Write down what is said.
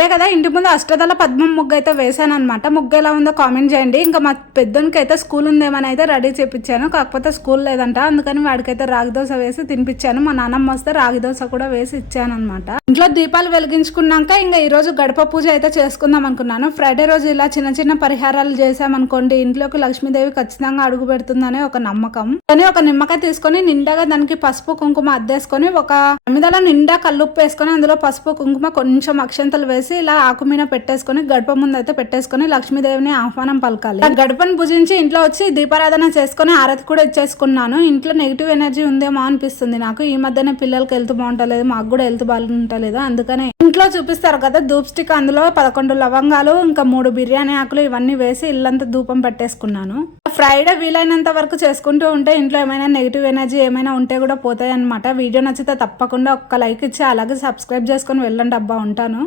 ఇదే కదా ఇంటి ముందు అష్టదళ పద్మం ముగ్గు అయితే వేసాను అనమాట. ముగ్గు ఎలా ఉందో కామెంట్ చేయండి. ఇంకా మా పెద్దోనికి అయితే స్కూల్ ఉందేమని అయితే రెడీ చేపించాను. కాకపోతే స్కూల్ లేదంట, అందుకని వాడికైతే రాగి దోశ వేసి తినిపించాను. మా నాన్నమ్మ వస్తే రాగి దోశ కూడా వేసి ఇచ్చాను అనమాట. ఇంట్లో దీపాలు వెలిగించుకున్నాక ఇంకా ఈ రోజు గడప పూజ అయితే చేసుకుందాం అనుకున్నాను. ఫ్రైడే రోజు ఇలా చిన్న చిన్న పరిహారాలు చేసామనుకోండి ఇంట్లోకి లక్ష్మీదేవి ఖచ్చితంగా అడుగు పెడుతుందనే ఒక నమ్మకం. కానీ ఒక నిమ్మకాయ తీసుకొని నిండాగా దానికి పసుపు కుంకుమ అద్దేసుకొని ఒక ప్రమిదలో నిండా కల్లుప్పు వేసుకొని అందులో పసుపు కుంకుమ కొంచెం అక్షంతలు వేసి ఇలా ఆకు మీద పెట్టేసుకొని గడప ముందు అయితే పెట్టేసుకొని లక్ష్మీదేవిని ఆహ్వానం పలకాలి. గడపను పూజించి ఇంట్లో వచ్చి దీపారాధన చేసుకుని ఆరతి కూడా ఇచ్చేసుకున్నాను. ఇంట్లో నెగిటివ్ ఎనర్జీ ఉందేమో అనిపిస్తుంది నాకు. ఈ మధ్యనే పిల్లలకి హెల్త్ బాగుంటలేదు, మాకు కూడా హెల్త్ బాగుంటలేదు. అందుకనే ఇంట్లో చూపిస్తారు కదా ధూప్ స్టిక్, అందులో 11 లవంగాలు ఇంకా 3 బిర్యానీ ఆకులు ఇవన్నీ వేసి ఇల్లంతా ధూపం పెట్టేసుకున్నాను. ఫ్రైడే వీలైనంత వరకు చేసుకుంటూ ఉంటే ఇంట్లో ఏమైనా నెగిటివ్ ఎనర్జీ ఏమైనా ఉంటే కూడా పోతాయి అనమాట. వీడియో నచ్చితే తప్పకుండా ఒక్క లైక్ ఇచ్చి అలాగే సబ్స్క్రైబ్ చేసుకొని వెళ్ళండి అబ్బా. ఉంటాను.